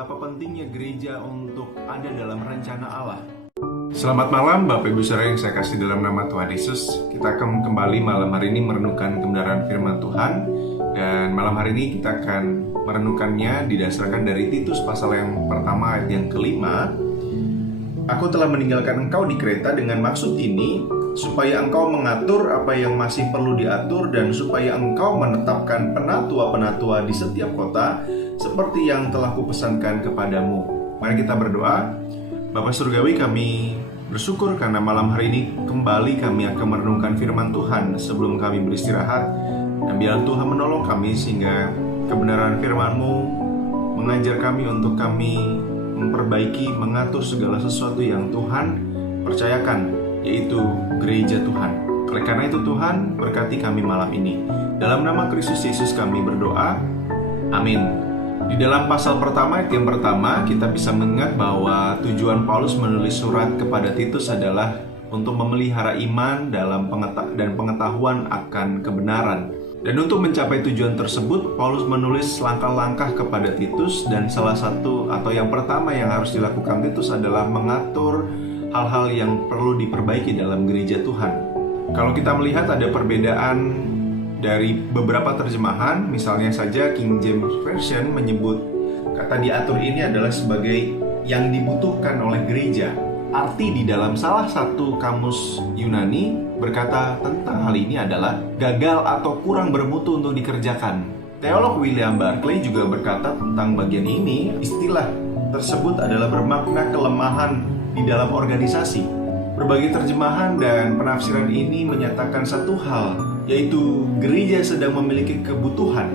Apa pentingnya gereja untuk ada dalam rencana Allah? Selamat malam Bapak Ibu Saudara yang saya kasih dalam nama Tuhan Yesus. Kita akan kembali malam hari ini merenungkan kebenaran firman Tuhan. Dan malam hari ini kita akan merenungkannya didasarkan dari Titus pasal yang pertama ayat yang kelima. Aku telah meninggalkan engkau di Kreta dengan maksud ini, supaya engkau mengatur apa yang masih perlu diatur dan supaya engkau menetapkan penatua-penatua di setiap kota seperti yang telah kupesankan kepadamu. Mari kita berdoa. Bapa Surgawi, kami bersyukur karena malam hari ini kembali kami akan merenungkan firman Tuhan sebelum kami beristirahat. Dan biar Tuhan menolong kami sehingga kebenaran firman-Mu mengajar kami untuk kami memperbaiki, mengatur segala sesuatu yang Tuhan percayakan, yaitu gereja Tuhan. Oleh karena itu Tuhan, berkati kami malam ini. Dalam nama Kristus Yesus kami berdoa. Amin. Di dalam pasal pertama, ayat yang pertama, kita bisa mengingat bahwa tujuan Paulus menulis surat kepada Titus adalah untuk memelihara iman dalam pengetahuan akan kebenaran. Dan untuk mencapai tujuan tersebut, Paulus menulis langkah-langkah kepada Titus, dan salah satu atau yang pertama yang harus dilakukan Titus adalah mengatur hal-hal yang perlu diperbaiki dalam gereja Tuhan. Kalau kita melihat ada perbedaan dari beberapa terjemahan, misalnya saja King James Version menyebut kata diatur ini adalah sebagai yang dibutuhkan oleh gereja. Arti di dalam salah satu kamus Yunani berkata tentang hal ini adalah gagal atau kurang bermutu untuk dikerjakan. Teolog William Barclay juga berkata tentang bagian ini, istilah tersebut adalah bermakna kelemahan di dalam organisasi. Berbagai terjemahan dan penafsiran ini menyatakan satu hal, yaitu gereja sedang memiliki kebutuhan.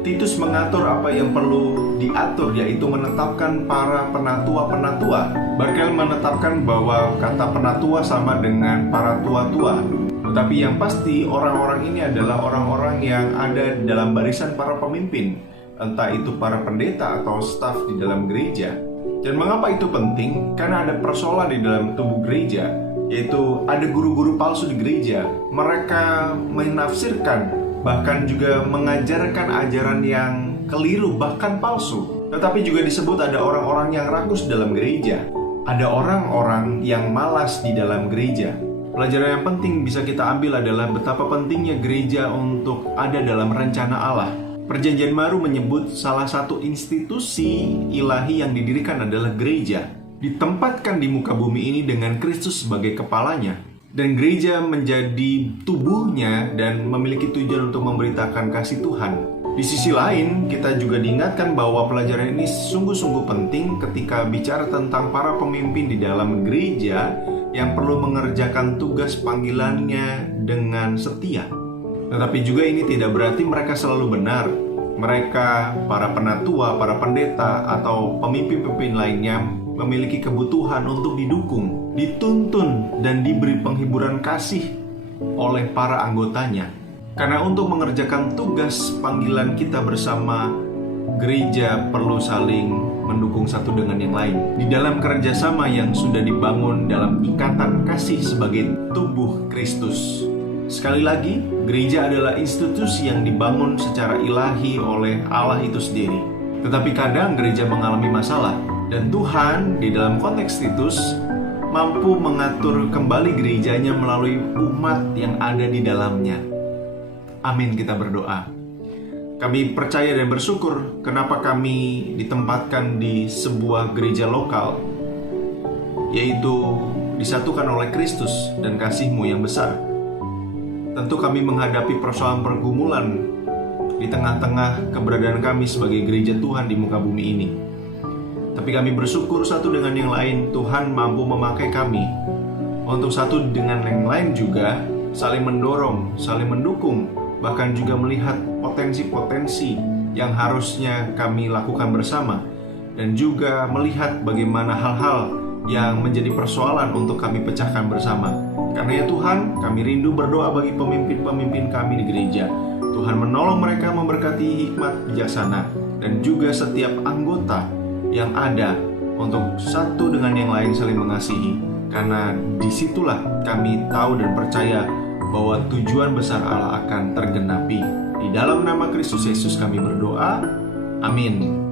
Titus mengatur apa yang perlu diatur, yaitu menetapkan para penatua-penatua. Barclay menetapkan bahwa kata penatua sama dengan para tua-tua. Tetapi yang pasti orang-orang ini adalah orang-orang yang ada dalam barisan para pemimpin, entah itu para pendeta atau staf di dalam gereja. Dan mengapa itu penting? Karena ada persoalan di dalam tubuh gereja, yaitu ada guru-guru palsu di gereja. Mereka menafsirkan, bahkan juga mengajarkan ajaran yang keliru, bahkan palsu. Tetapi juga disebut ada orang-orang yang rakus dalam gereja. Ada orang-orang yang malas di dalam gereja. Pelajaran yang penting bisa kita ambil adalah betapa pentingnya gereja untuk ada dalam rencana Allah. Perjanjian Baru menyebut salah satu institusi ilahi yang didirikan adalah gereja. Ditempatkan di muka bumi ini dengan Kristus sebagai kepalanya. Dan gereja menjadi tubuhnya dan memiliki tujuan untuk memberitakan kasih Tuhan. Di sisi lain, kita juga diingatkan bahwa pelajaran ini sungguh-sungguh penting ketika bicara tentang para pemimpin di dalam gereja yang perlu mengerjakan tugas panggilannya dengan setia. Tetapi juga ini tidak berarti mereka selalu benar. Mereka, para penatua, para pendeta, atau pemimpin-pemimpin lainnya memiliki kebutuhan untuk didukung, dituntun, dan diberi penghiburan kasih oleh para anggotanya. Karena untuk mengerjakan tugas panggilan kita bersama, gereja perlu saling mendukung satu dengan yang lain. Di dalam kerjasama yang sudah dibangun dalam ikatan kasih sebagai tubuh Kristus. Sekali lagi, gereja adalah institusi yang dibangun secara ilahi oleh Allah itu sendiri. Tetapi kadang gereja mengalami masalah. Dan Tuhan di dalam konteks Titus mampu mengatur kembali gerejanya melalui umat yang ada di dalamnya. Amin, kita berdoa. Kami percaya dan bersyukur kenapa kami ditempatkan di sebuah gereja lokal, yaitu disatukan oleh Kristus dan kasih-Mu yang besar. Tentu kami menghadapi persoalan pergumulan di tengah-tengah keberadaan kami sebagai gereja Tuhan di muka bumi ini. Tapi kami bersyukur satu dengan yang lain, Tuhan mampu memakai kami untuk satu dengan yang lain juga saling mendorong, saling mendukung, bahkan juga melihat potensi-potensi yang harusnya kami lakukan bersama, dan juga melihat bagaimana hal-hal yang menjadi persoalan untuk kami pecahkan bersama. Karena ya Tuhan, kami rindu berdoa bagi pemimpin-pemimpin kami di gereja. Tuhan menolong mereka memberkati hikmat bijaksana, dan juga setiap anggota yang ada untuk satu dengan yang lain saling mengasihi. Karena disitulah kami tahu dan percaya bahwa tujuan besar Allah akan tergenapi. Di dalam nama Kristus Yesus kami berdoa. Amin.